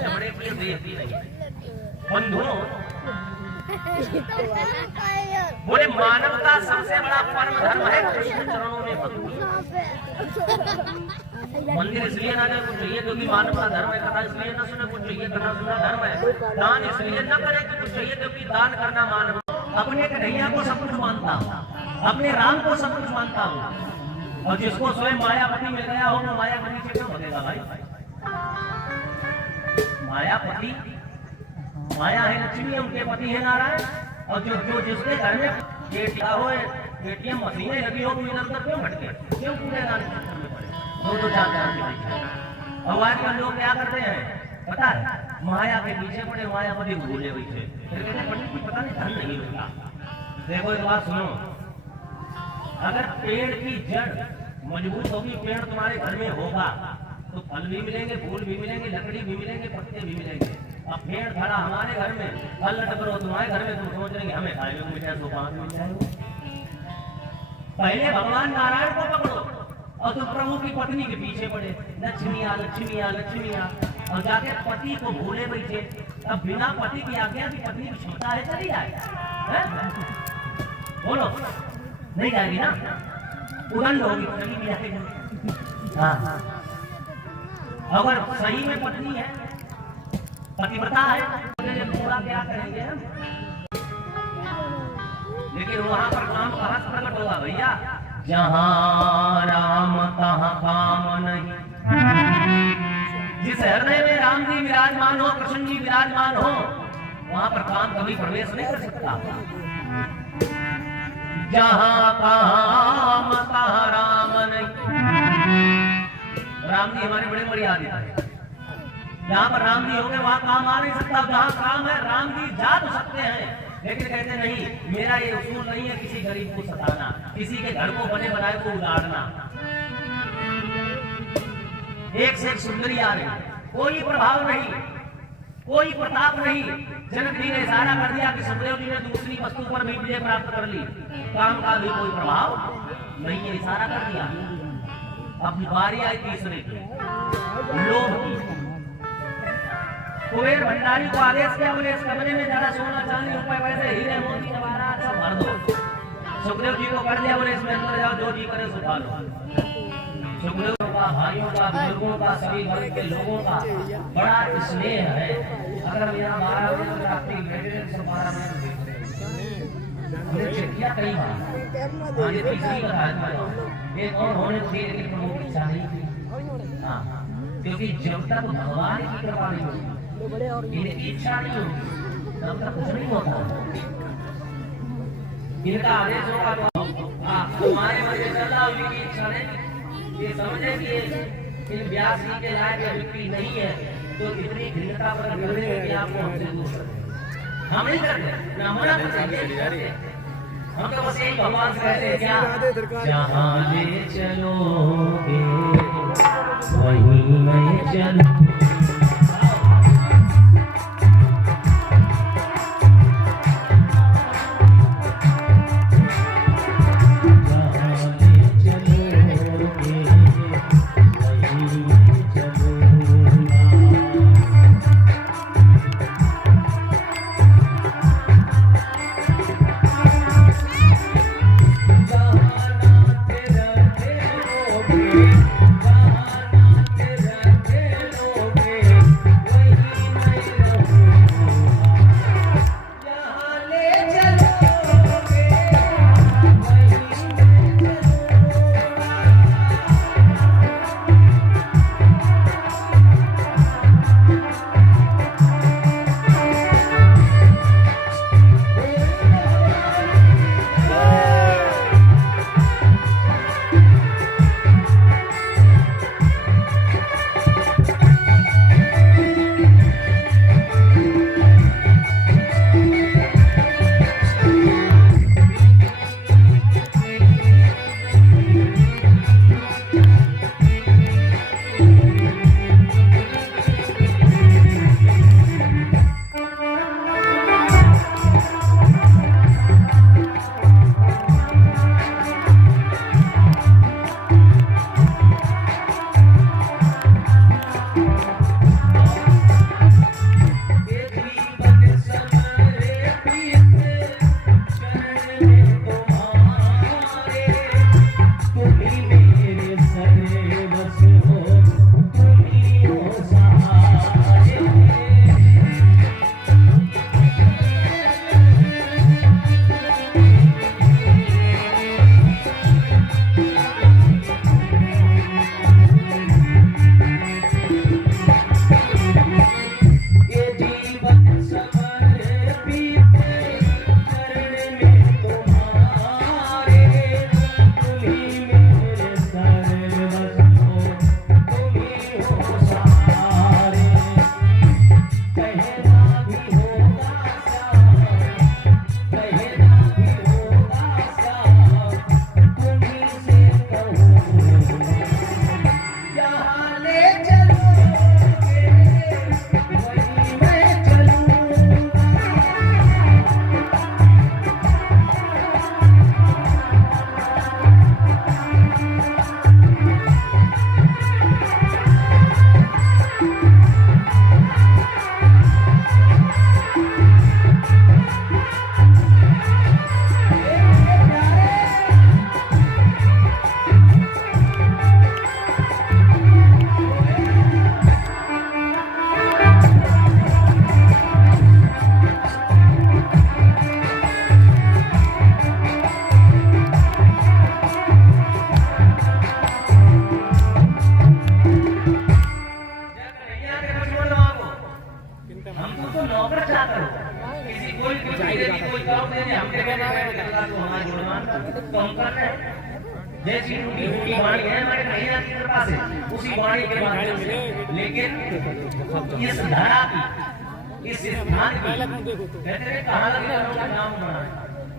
चमड़े की देती नहीं। बंधुओं, बोले मानव का सबसे बड़ा परम धर्म है कृष्ण चरणों में भक्ति। मंदिर इसलिए ना जाए कुछ चाहिए क्योंकि मानव का धर्म है, कथा इसलिए न सुने कुछ चाहिए कथा सुनना धर्म है, दान इसलिए न करे कि कुछ चाहिए क्योंकि दान करना मानव। अपने कन्हैया को सब कुछ मानता हूँ, अपने राम को सब कुछ मानता हूँ, और जिसको स्वयं मायापति मिल गया हो वो मायापति से क्यों बनेगा भाई? मायापति माया है लक्ष्मी, उनके पति है नारायण, और जो जिसके घर में बेटिया हो एटीएम मशीनें लगी हो निरंतर क्यों भटके, क्यों पूरे दान करने पड़े? दो चार दान। और आजकल लोग क्या करते हैं पता है, माया के पीछे पड़े, मायापति भूले बैठे, फिर कहते पंडित जी पता नहीं धन नहीं मिलता। देखो एक बात सुनो, अगर पेड़ की जड़ मजबूत होगी, पेड़ तुम्हारे घर में होगा तो फल भी मिलेंगे, फूल भी मिलेंगे, लकड़ी भी मिलेंगे, पत्ते भी मिलेंगे। अब पेड़ खड़ा हमारे घर में, फल लटक रहो तुम्हारे घर में, तुम सोच रहे हमें खाने को मिल जाए, तो कहां मिल जाएगा? पहले भगवान नारायण को पकड़ो और तुम प्रभु की पत्नी के पीछे पड़े, लक्ष्मिया लक्ष्मिया लक्ष्मिया, और जाके पति को भूले बैठे। अब बिना पति की आज्ञा की पत्नी की क्षमता है चली जाए? बोलो नहीं जाएगी ना, उड़न होगी, चली भी जाएगी। हाँ, अगर सही में पत्नी है, पतिव्रता है, पूरा क्या करेंगे हम? लेकिन वहां पर काम कहां से प्रकट होगा भैया? जहां राम तहां काम नहीं। जिस हृदय में राम जी विराजमान हो, कृष्ण जी विराजमान हो, वहां पर काम कभी प्रवेश नहीं कर सकता। जहां काम तहां राम नहीं। राम जी हमारे बड़े मर्यादित है, जहां पर राम जी होंगे वहां काम आ नहीं सकता। जहां काम है राम जी जा तो सकते हैं, लेकिन कहते नहीं, मेरा ये उसूल नहीं है किसी गरीब को सताना, किसी के घर को बने बनाए को उजाड़ना। एक से एक सुंदरी आ रही, कोई प्रभाव नहीं, कोई प्रताप नहीं। जनक जी ने इशारा कर दिया कि सुखदेव जी ने दूसरी वस्तु पर भी विजय प्राप्त कर ली, काम का भी कोई प्रभाव नहीं है, इशारा कर दिया। अब बारी आई तीसरे की, लोभ की। कुबेर भंडारी को आदेश किया, बोले इस कमरे में जरा सोना चांदी रुपए पैसे हीरे मोती जवाहरात सब भर दो। सुखदेव जी को कर दिया, बोले इसमें अंदर जाओ, जो जी करे सुखा लो। सुखदेव का, भाइयों का, बुजुर्गों का, सभी वर्ग के लोगों का बड़ा स्नेह है। अगर मेरा 12 बजे रात्रि ग्रेजुएट से 12 बजे चिट्ठियां कई बार आगे तीसरी बताया, एक और होने थी लेकिन प्रमुख इच्छा नहीं थी। हाँ, क्योंकि जब तक भगवान की कृपा नहीं होगी, इनकी इच्छा नहीं होगी, तब तक कुछ नहीं होता। इनका आदेश होगा तो हमारे मन में चला, उनकी इच्छा नहीं, ये समझे कि इन व्यास जी के लायक व्यक्ति नहीं है, तो इतनी घृणता पर करने कि आपको हमसे दूर कर, हम नहीं करते ना, मना करते, हम तो बस यही भगवान से कहते हैं क्या, जहाँ ले चलोगे वहीं मैं चलूं। नौकर चाकर हो, किसी कोई कोई काम दे दे हमके कहना है तो हमारी गुणगान तो हम कर रहे हैं। जैसी उनकी वाणी है हमारे कन्हैया की कृपा से, उसी वाणी के माध्यम से। लेकिन इस धारा की, इस स्थान की कहते हैं कहाँ लगे लोगों का नाम बना है,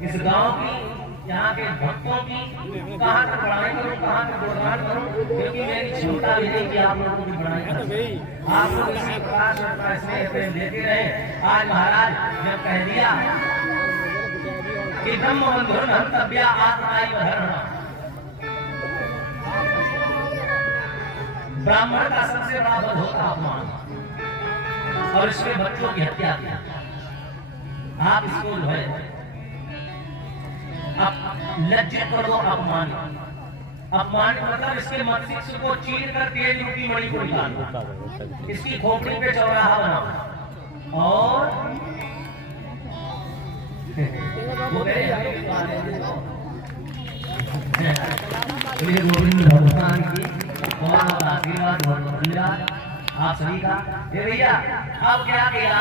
इस गांव की, यहाँ के भक्तों की कहाँ तक बढ़ाई करूँ, कहाँ तक गुणगान करूँ, क्योंकि मेरी क्षमता भी नहीं कि आप लोगों की बढ़ाई करूँ। आप लोग इसी प्रकार से अपना स्नेह प्रेम देते रहे। आज महाराज जब कह दिया कि ब्रह्म बंधुर हंतव्या आत्माई बधर्म, ब्राह्मण का सबसे बड़ा वध होता अपमान, और इसमें बच्चों की हत्या की। आप इसको जो है लज्जित कर दो, अपमान। अपमान मतलब इसके मस्तिष्क को चीर कर तेज रूपी मणि को निकाल दो, इसकी खोपड़ी पे चौराहा बनाओ, और वो गोविंद भगवान की बहुत आशीर्वाद, बहुत धन्यवाद आप सभी का। ये भैया अब क्या किया,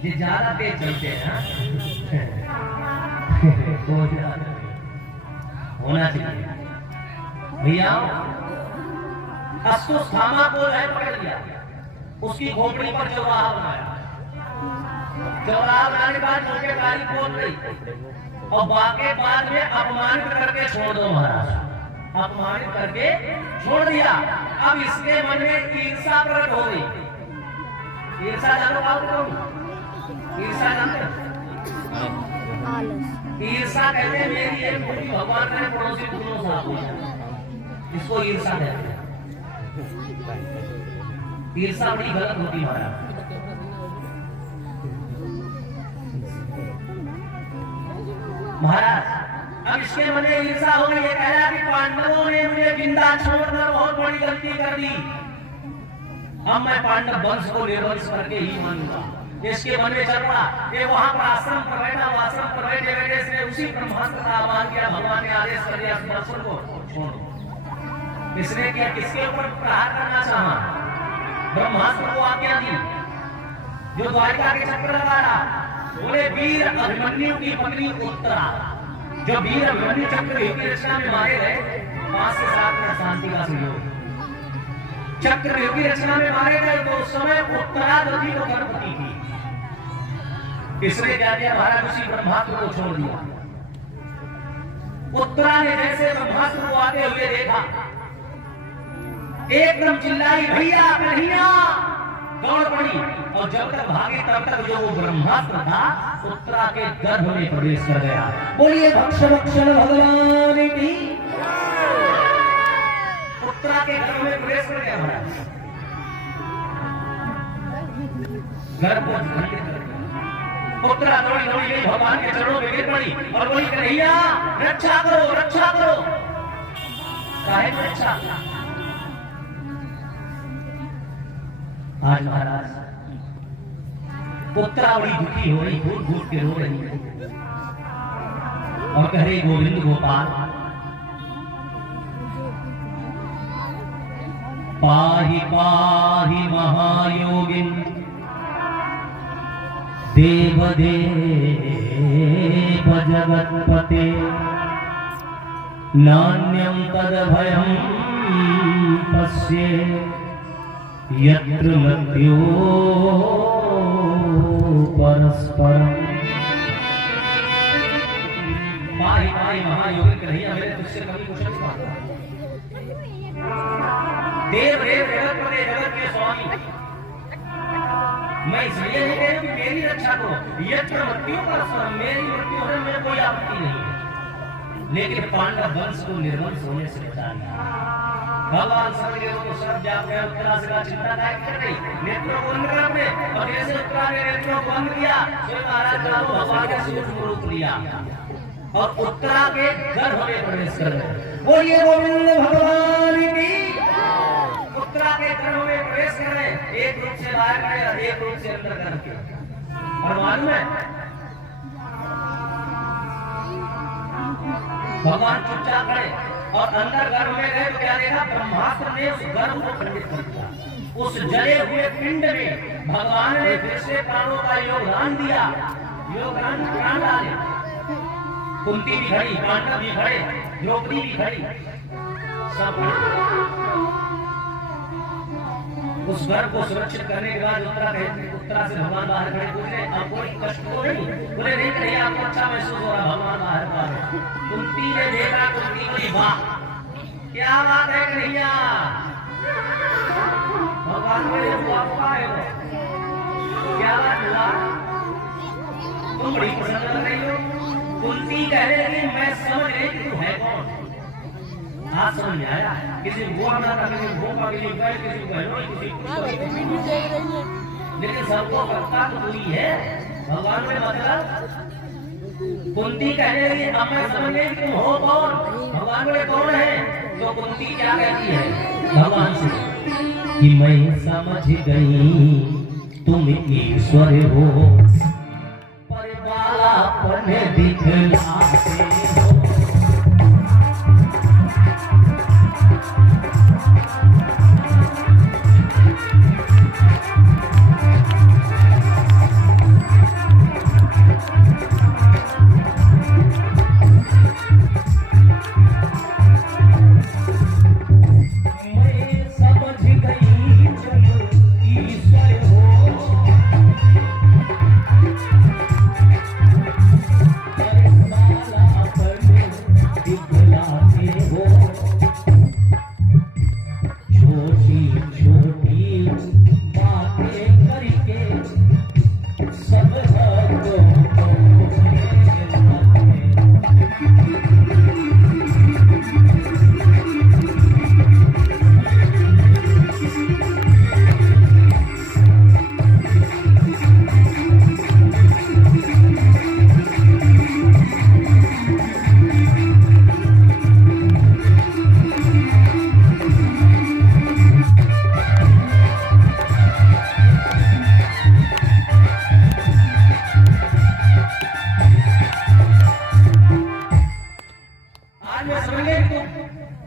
ये ज्यादा तेज चलते हैं होना चाहिए भैया। अस्तुस्थामा को है पकड़ लिया, उसकी खोपड़ी पर चौराहा बनाया, चौराहा बनाने के बाद उनके गाड़ी खोल गई, और बाकी बाद में अपमानित करके छोड़ दो महाराज, अपमानित करके छोड़ दिया। अब इसके मन में ईर्षा प्रकट हो गई। ईर्षा जानो क्या होता है? ईर्षा जानते हो? ईर्षा कहते हैं मेरी एक मूर्ति भगवान ने पड़ोसी दोनों साथ हो जाए, इसको ईर्षा कहते हैं। ईर्षा बड़ी गलत होती महाराज। महाराज अब इसके मन में ईर्षा हो गई, ये कह रहा कि पांडवों ने मुझे जिंदा छोड़कर बहुत बड़ी गलती कर दी, अब मैं पांडव वंश को निर्वंश करके ही मानूंगा। इसके मन में चल पड़ा, ये वहां पर आश्रम पर बैठा, आश्रम पर बैठे बैठे इसने उसी ब्रह्मास्त्र का आह्वान किया, भगवान ने आदेश कर दिया सुदर्शन को छोड़ो। इसने किया, किसके ऊपर प्रहार करना चाहा, ब्रह्मास्त्र को आज्ञा दी, जो द्वारिका के चक्कर लगा रहा। बोले वीर अभिमन्यु की पत्नी उत्तरा, जो वीर अभिमन्यु चक्रव्यूह की रचना में मारे गए, 5 से 7 मिनट शांति का सहयोग। चक्रव्यूह की रचना में मारे गए तो उस समय उत्तरा दधी को गर्भवती थी। इसने क्या किया महाराज, उसी ब्रह्मास्त्र को छोड़ दिया। उत्तरा ने जैसे ब्रह्मास्त्र को आते हुए देखा, एकदम चिल्लाई भैया कन्हैया, दौड़ पड़ी, और जब तक भागी तब तक जो वो ब्रह्मास्त्र था उत्तरा के गर्भ में प्रवेश कर गया। बोलिए भक्षण भक्षण भगवान की। उत्तरा के गर्भ में प्रवेश कर गया महाराज, गर्भ को खंडित कर दिया। उत्तरा दौड़ी दौड़ी गई, भगवान के चरणों में गिर पड़ी और बोली कन्हैया रक्षा करो, रक्षा करो। काहे की रक्षा? आज महाराज उत्तरा बड़ी दुखी हो रही, घूट घूट के रो रही है, और कह रही गोविंद गोपाल पाहि पाहि महायोगिन देव देव जगत्पते, नान्यं तदभयं पश्ये यत्र मृत्यो परस्परम। पाहि पाहि महायोगिन कन्हैया, मेरे तुझसे कभी कुछ नहीं मांगा। देव देव जगत्पते, जगत के स्वामी, मैं इसलिए नहीं कह रहा कि मेरी रक्षा करो, यत्र मृत्यु परस्परम, मेरी मृत्यु होने में कोई आपत्ति नहीं है, लेकिन पांडव वंश को निर्वंश होने से बचा लिया। भगवान समझे को सब जाप गया, उत्तरा से का चिंता दायक कर गई, नेत्रों को बंद कर अपने, और जैसे उत्तरा ने नेत्रों को बंद किया, फिर महाराज का भगवान का सूक्ष्म रूप लिया और उत्तरा के गर्भ में प्रवेश कर गए। बोलिए गोविंद भगवान की। उत्तरा के गर्भ में प्रवेश कर रहे, एक रूप से बाहर गए और एक रूप से अंदर करके, और मालूम है भगवान चुपचाप खड़े, और अंदर गर्भ में गए तो क्या देखा, ब्रह्मास्त्र ने उस गर्भ को खंडित कर दिया। उस जले हुए पिंड में भगवान ने फिर से प्राणों का योगदान दिया, योगदान प्राण डाले। कुंती भी खड़ी, पांडव भी खड़े, द्रौपदी भी खड़ी, सब उस गर्भ को सुरक्षित करने के बाद उत्तरा से भगवान बाहर खड़े, बोले अब कोई कष्ट तो नहीं, बोले नहीं कन्हैया आपको अच्छा महसूस हो रहा, भगवान बाहर बाहर। कुंती ने देखा, कुंती बोली वाह क्या बात है कन्हैया, भगवान बोले क्या बात हुआ, तुम बड़ी प्रसन्न लग रही हो। कुंती कह रही मैं समझ रही कि तू है कौन, आज समझ में आया, किसी को ना था, किसी को भोपा, किसी को किसी को गहनों, किसी को, लेकिन सबको करता तो पूरी है भगवान में। मतलब कुंती कह रही है अब मैं समझ गई तुम हो कौन, भगवान बोले कौन है, तो कुंती क्या कहती है भगवान से कि मैं समझ गई तुम ईश्वर हो, पर बालापन दिखलाते हो।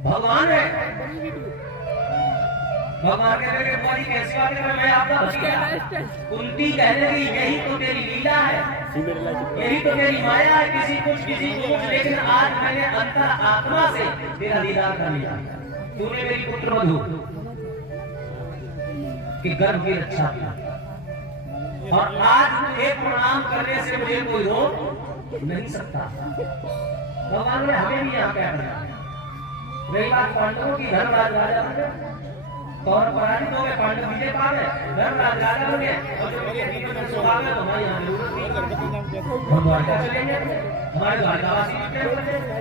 भगवान है, भगवान कह रहे तुम्हारी कैसी बात है, मैं आपका भतीजा। कुंती कह रही यही तो तेरी लीला है, यही तो तेरी माया है, किसी कुछ लेकिन आज मैंने अंतर आत्मा से तेरा दीदार कर लिया। तूने मेरी पुत्र वधू के गर्भ की रक्षा की, और आज एक प्रणाम करने से मुझे कोई रोक नहीं सकता। भगवान ने हमें भी यहाँ क्या बनाया। रही बात पांडवों की, धर्मराज राजा बने, कौरव पराजित हो गए, पांडव विजय पा गए, धर्मराज राजा बने, और जो मेरे बीच में सो आ गए तो भाई यहाँ जरूरत नहीं, हम द्वारका चलेंगे, हमारे द्वारकावासी निकले।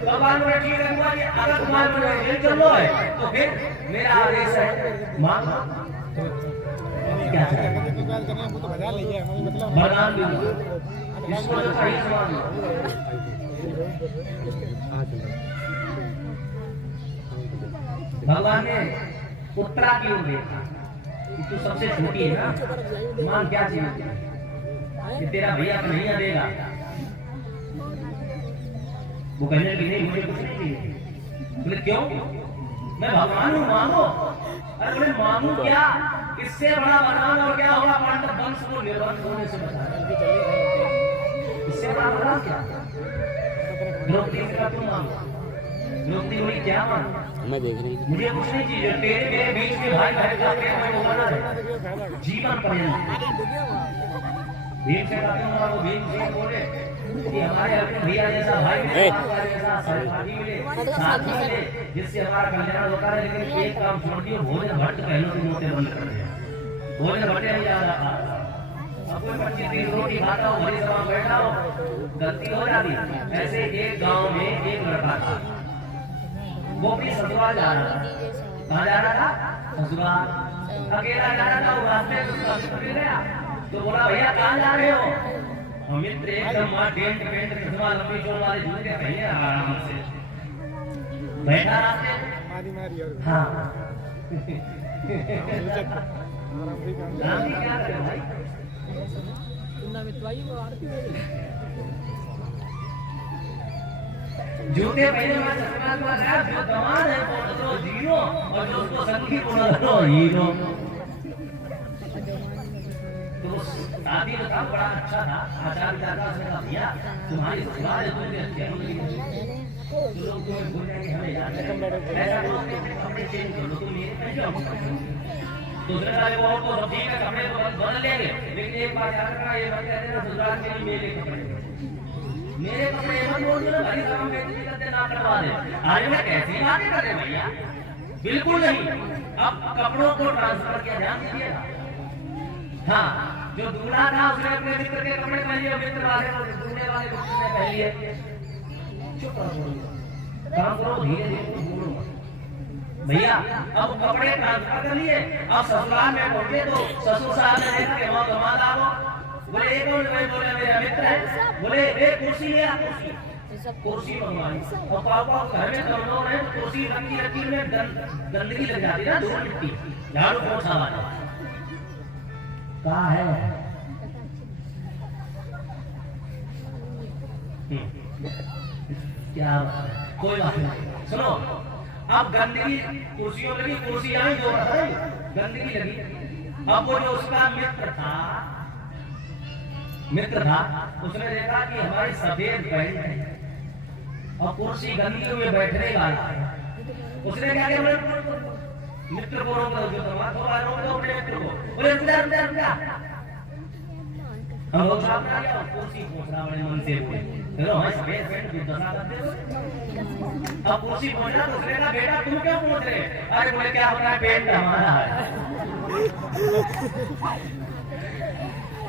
भगवान ने ठीक रखा कि अगर तुम्हारे जेल चल लो है तो फिर मेरा आदेश है मां क्या वरदान दूंगा, इसको जो सही सवाल भगवान ने उत्तरा की ओर देखा कि तू सबसे छोटी है ना, मान क्या चाहिए कि तेरा भैया कन्हैया देगा। वो कहने लगी नहीं मुझे कुछ नहीं चाहिए। बोले क्यों, मैं भगवान हूँ मांगो। अरे बोले मांगू क्या, इससे बड़ा वरदान और क्या होगा, पांडव वंश को निर्वंश होने से बचाना, इससे बड़ा वरदान क्या। द्रौपदी का तुम मांगो, द्रौपदी बोली क्या मांगो, मैं देख रही मुझे कुछ नहीं चाहिए, तेरे मेरे बीच में भाई बहन का प्रेम है, वो बना है जीवन पर्यंत। भीम से कहते हैं वो भीम जी बोले कि हमारे अपने भैया जैसा भाई मिले, जैसा सहपाठी मिले, साथी मिले, जिससे हमारा कल्याण होता है। लेकिन एक काम छोड़ दियो, भोजन भट्ट पहले तो मोटे बंद कर दिया, भोजन भट्टे नहीं जा रहा। अब कोई 25-30 रोटी खाता हो, भरी सभा बैठा हो, गलती हो जाती। ऐसे एक गांव में एक लड़का था, वो अपनी ससुराल जा रहा था। कहाँ जा रहा था, ससुराल। अकेला जा रहा था, वो रास्ते में उसका मित्र मिल गया तो बोला भैया कहाँ जा रहे हो। मित्र एकदम डेंट पेंट चश्मा लंबी चोल वाले जूते पहने आराम से बैठा रास्ते। हाँ क्या करे भाई, जूते पहने में चश्मा लगाया, जो गंवार है वो तो जीरो, और जो उसको संगी बोला तो हीरो। तो शादी में था बड़ा अच्छा था, आचार्य दादा से कहा भैया तुम्हारी ससुराल है, तुमने अच्छी होगी, तो लोग तुम्हें भूल जाएंगे हमें याद है, ऐसा कपड़े चेंज कर लो, तुम मेरे पहन जाओ। दूसरे वाले वो तो सब ठीक है, कपड़े तो बदल लेंगे, लेकिन एक बात याद रखना, ये मत कहते ना ससुराल के लिए मेरे कपड़े मत बोल दो, भाई काम बेइज्जती करते ना करवा दे। अरे मैं कैसी बातें कर रहे भैया, बिल्कुल नहीं। अब कपड़ों को ट्रांसफर किया, ध्यान दीजिएगा। हाँ, जो दूल्हा था उसने अपने मित्र के कपड़े पहन लिए, मित्र वाले दूल्हे वाले ने पहन लिए। चुप रहो, काम करो, धीरे धीरे बोलो भैया। अब कपड़े ट्रांसफर कर लिए, अब ससुराल में पहुंचे तो ससुर साहब ने देखा कि वहाँ दामाद आ गो। बोले एक और बोले मेरा मित्र है, बोले एक कुर्सी ले आ, कुर्सी मंगवाई। और पापा घर में कम लोग हैं, कुर्सी रखी में गंदगी लग जाती है ना, धूल मिट्टी, झाड़ू पोछा वाला कहाँ है? क्या कोई बात नहीं, सुनो। अब गंदगी कुर्सियों लगी, कुर्सी आई जो गंदगी लगी। अब वो जो उसका मित्र था उसने देखा कि हमारी सफेद पैंट है और कुर्सी गंदगी में बैठने वाला है। उसने क्या किया, मित्र को रोक दो, जो रोक दो अपने मित्र को, बोले रुक जा। हम लोग साहब ने क्या कुर्सी पूछ रहा बड़े मन से बोले, चलो हमारी सफेद पैंट भी दसा कर दे। अब कुर्सी पहुंचा तो उसने कहा बेटा तुम क्यों पूछ रहे? अरे बोले क्या होता है, पेंट हमारा है।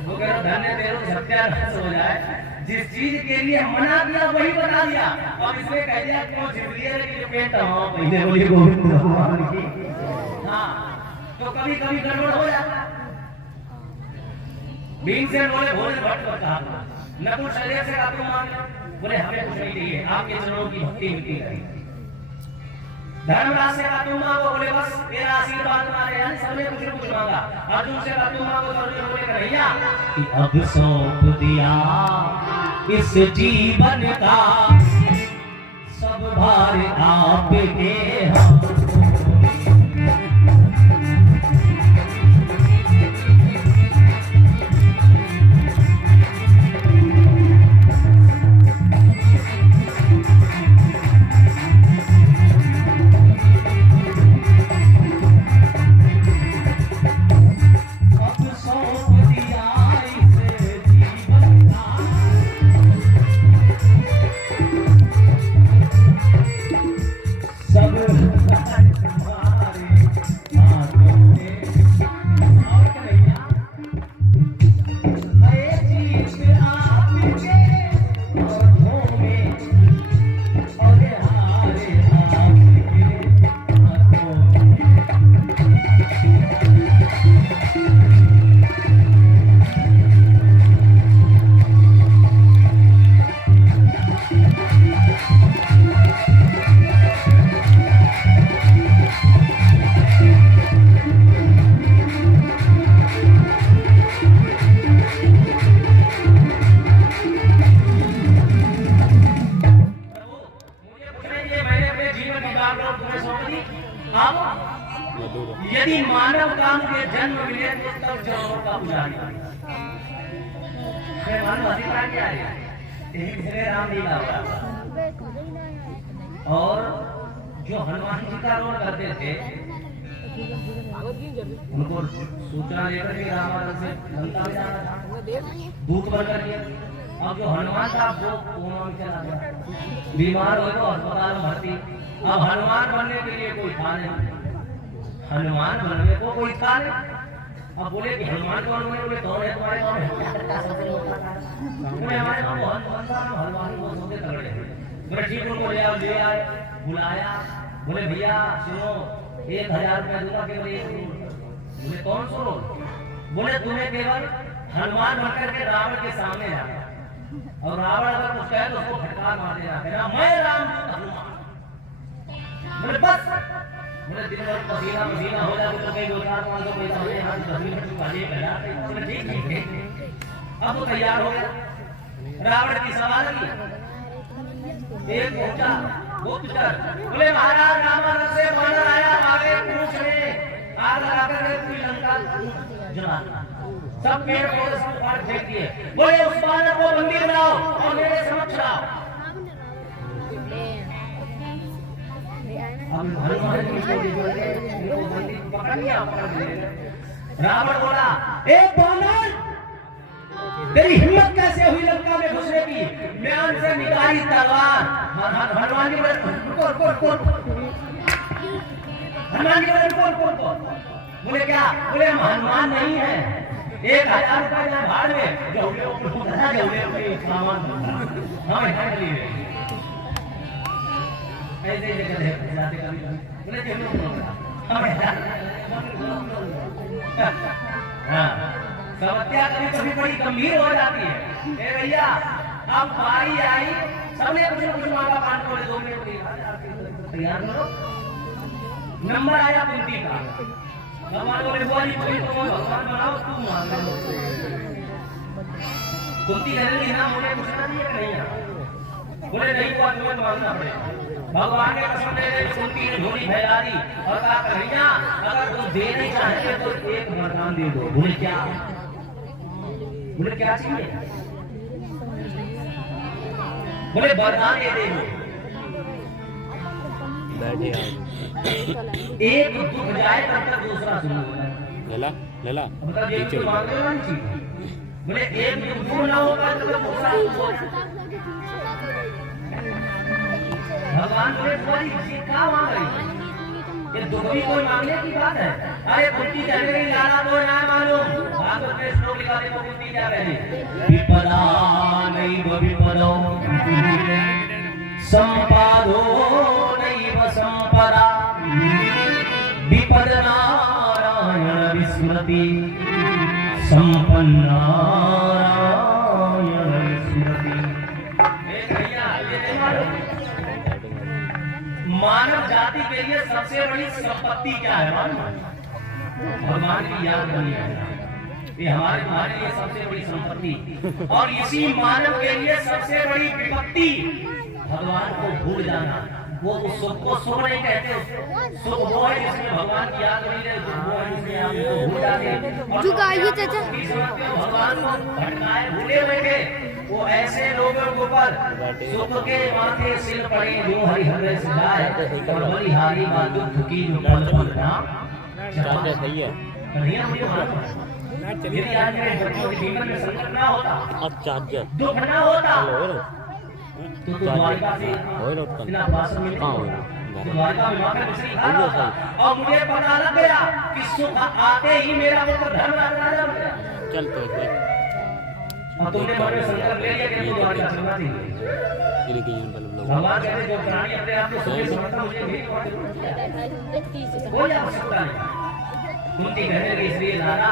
वो कह रहा धन्य तेरो सत्यानाश हो जाए, जिस चीज के लिए मना किया वही बता दिया। अब इसने कह दिया कि वो जिंदगी की जो पेंट हाँ पहले बोली गोविंद भगवान की। हाँ, तो कभी कभी गड़बड़ हो जाता है। भीम से बोले भोले भट्ट बता, नकुल शरीर से आपको मान लो, बोले हमें कुछ नहीं चाहिए, आपके चरणों की भक्ति मिलती रही। धर्मराज से का तुम मांगो, बोले बस तेरा आशीर्वाद मारे, सबने कुछ न कुछ मांगा। अर्जुन से का तुम मांगो, तो अर्जुन बोले भैया कि अब सौंप दिया इस जीवन का सब भार आपके हाथ। यदि मानव काम के जन्म मिले तो तब जन्मों का पुजारी मानव अधिकार क्या है, यही श्री राम लीला होगा। और जो हनुमान जी का रोल करते थे उनको सूचना लेकर के रामायण से लंका में जाना था, दूत बनकर के। अब जो हनुमान था वो कोमा में चला गया, बीमार हो तो अस्पताल में भर्ती। अब हनुमान बनने के लिए कोई था नहीं, हनुमान बनने को कोई था नहीं। अब बोले कि हनुमान कौन हुए? बोले कौन है तुम्हारे कौन है? हमारे गाँव हनुमान था, हनुमान को सोते तगड़े। बोले ठीक, उनको ले आए, बुलाया। बोले भैया सुनो, 1000 रुपया दूंगा केवल एक रोल। बोले कौन सा रोल? बोले तुम्हें केवल हनुमान बनकर के रावण के सामने जाना, और रावण अगर कुछ कहे तो उसको फटकार मार देना, कहना मैं राम हनुमान। बोले बस। बोले दिन भर पसीना पसीना हो जाए तो कहीं 2-4-500 पैसा हो जाए, 10 मिनट की गाली कहला। बोले ठीक है। अब वो तैयार हो गया, रावण की सवारी एक पहुंचा गुप्तचर, बोले महाराज रावण से वानर आया आगे पूछ रहे आग लगाकर के पूरी लंका जला सब पेड़ पौधे सब काट फेंक दिए। बोले उस वानर को बंदी बनाओ और मेरे समक्ष लाओ। रावण बोला एक वानर तेरी हिम्मत कैसे हुई लंका में घुसने की? म्यान से निकाली तलवार। हनुमान जी बोले हनुमान जी बोले बोले क्या? बोले हम हनुमान नहीं है। 1000 रुपए ना भाड़ में जौले सामान ऐसे जगह बोले समस्या कभी कभी बड़ी गंभीर हो जाती है। भैया अब बारी आई, सबने कुछ न कुछ मांगा, 5 बोले 2 मिनट तैयार करो। नंबर आया कुंती का। भगवान बोले बोली कोई तो भगवान बनाओ, तू मांग लो। कुंती कहने लगी ना मुझे कुछ ना दिए नहीं। बोले नहीं को तुम्हें मांगना पड़ेगा। भगवान ने कसम दे दी। कुंती ने झोली फैला दी और कहा कन्हैया अगर तुम दे नहीं चाहते तो एक वरदान दे दो। बोले क्या? बोले क्या चाहिए? बोले वरदान ये दे दो। एक दुख जाए तब तक दूसरा शुरू होगा। लेला मतलब ये तो मांगने वाली चीज। बोले एक दुख ना होगा तब तक दूसरा शुरू होगा। भगवान बोले कोई क्या मांग रही? ये दुख भी कोई मांगने की बात है? अरे कुंती कहने लगी लाला को ना मालूम। भागवत में श्लोक लिखा देखो कुंती क्या कहती? विपदा नैव विपदो संपादो नैव संपदा विपद नारायण विस्मृति संपन्नारायण विस्मृति। मानव जाति के लिए सबसे बड़ी संपत्ति क्या है? भगवान की याद बनी है। ये हमारे तुम्हारे लिए सबसे बड़ी संपत्ति और इसी मानव के लिए सबसे बड़ी विपत्ति भगवान को भूल जाना। वो सुख को सुख नहीं कहते, सुख वो है जिसमें भगवान की याद नहीं है, दुख वो है जिसमें आप भूल जाते हैं। भगवान को भटकाए भूले बैठे वो ऐसे लोगों के ऊपर सुख के माथे सिर पड़े जो हरि हृदय से जाए और बलिहारी का दुख की जो पल पल नाम सही है। कन्हैया मुझे मालूम है यदि आज मेरे बच्चों के जीवन में संकट ना होता, दुख ना होता तो द्वारिका से सिलापासन में द्वारिका में माखन मिश्री खा रहा था और मुझे पता लग गया कि सुख आते ही मेरा पुत्र धर्मराज राजा बन गया। चलते और तुमने मन में संकल्प ले लिया कि तू द्वारिका चलना थी। भगवान कहते जो प्राणी अपने आप को सुखी समझता मुझे मेरी कोई आवश्यकता नहीं। कुंती कहने लगी इसलिए लाला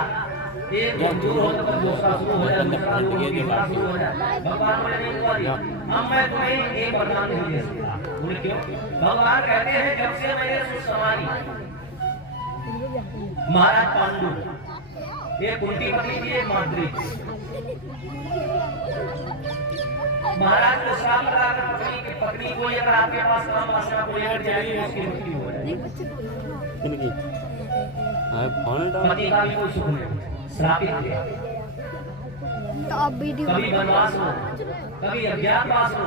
एक दूर हो तो दूसरा शुरू हो जाए, दूसरा शुरू हो जाए। भगवान बोले नहीं कुंवारी अब मैं तुम्हें एक वरदान नहीं दे सकता। बोले क्यों? भगवान कहते हैं जब से मैंने सुसमानी महाराज पांडु एक कुंती पत्नी थी एक माद्री महाराज को श्राप लगाकर पत्नी को अगर आपके पास काम वासना को लेकर जाएगी उसकी मृत्यु हो जाएगी। पति का भी कोई सुख नहीं, श्रापित है। कभी वनवास हो, कभी अज्ञातवास हो,